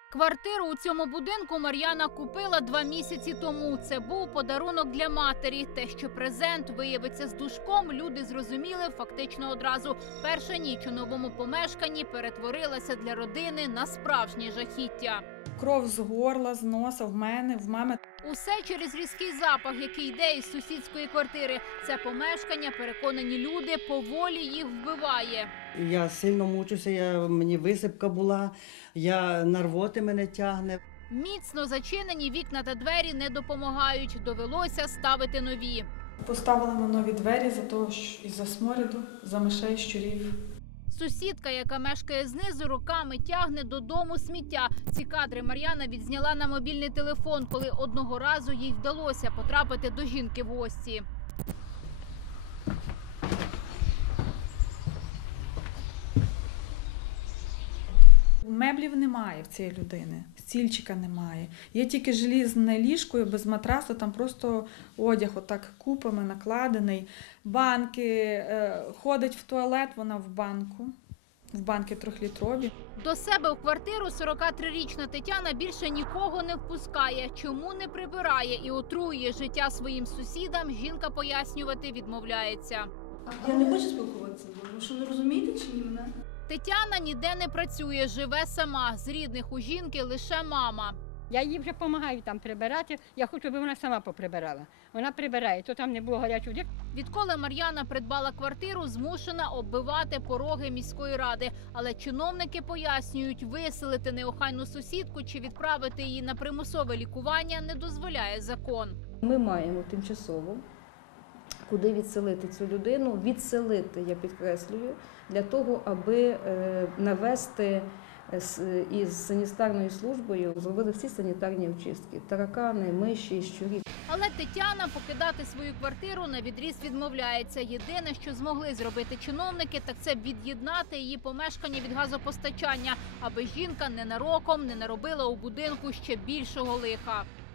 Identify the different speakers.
Speaker 1: Квартиру у цьому будинку Мар'яна купила 2 місяці тому. Це був подарунок для матері. Те, що презент виявиться з душком, люди зрозуміли фактично одразу. Перша ніч у новому помешканні перетворилася для родини на справжнє жахіття.
Speaker 2: Кров з горла, з носа, в мене, в мами.
Speaker 1: Усе через різкий запах, який йде із сусідської квартири. Це помешкання, переконані люди, поволі їх вбиває.
Speaker 3: Я сильно мучуся, мені висипка була, на рвоти мене тягне.
Speaker 1: Міцно зачинені вікна та двері не допомагають. Довелося ставити нові.
Speaker 2: Поставили ми нові двері за того, що із-за сморіду, за мишей, щурів.
Speaker 1: Сусідка, яка мешкає знизу, роками тягне додому сміття. Ці кадри Мар'яна відзняла на мобільний телефон, коли одного разу їй вдалося потрапити до жінки в гості.
Speaker 2: Меблів немає в цієї людини, стільчика немає. Є тільки желізне ліжко без матрасу, там просто одяг отак купами накладений. Банки, ходить в туалет, вона в банку. В банки 3-літрові.
Speaker 1: До себе у квартиру 43-річна Тетяна більше нікого не впускає. Чому не прибирає і отруює життя своїм сусідам, жінка пояснювати відмовляється.
Speaker 4: Я не хочу спілкуватися з вами. Ви що, не розумієте чи ні мене?
Speaker 1: Тетяна ніде не працює, живе сама. З рідних у жінки лише мама.
Speaker 5: Я їй вже допомагаю там прибирати. Я хочу, щоб вона сама поприбирала. Вона прибирає, то там не було гарячої води.
Speaker 1: Відколи Мар'яна придбала квартиру, змушена оббивати пороги міської ради. Але чиновники пояснюють, виселити неохайну сусідку чи відправити її на примусове лікування не дозволяє закон.
Speaker 6: Ми маємо тимчасово куди відселити цю людину, відселити, я підкреслюю, для того, аби навести із санітарною службою, зробили всі санітарні очистки – таракани, миші, щурі.
Speaker 1: Але Тетяна покидати свою квартиру навідріз відмовляється. Єдине, що змогли зробити чиновники, так це від'єднати її помешкання від газопостачання, аби жінка ненароком не наробила у будинку ще більшого лиха.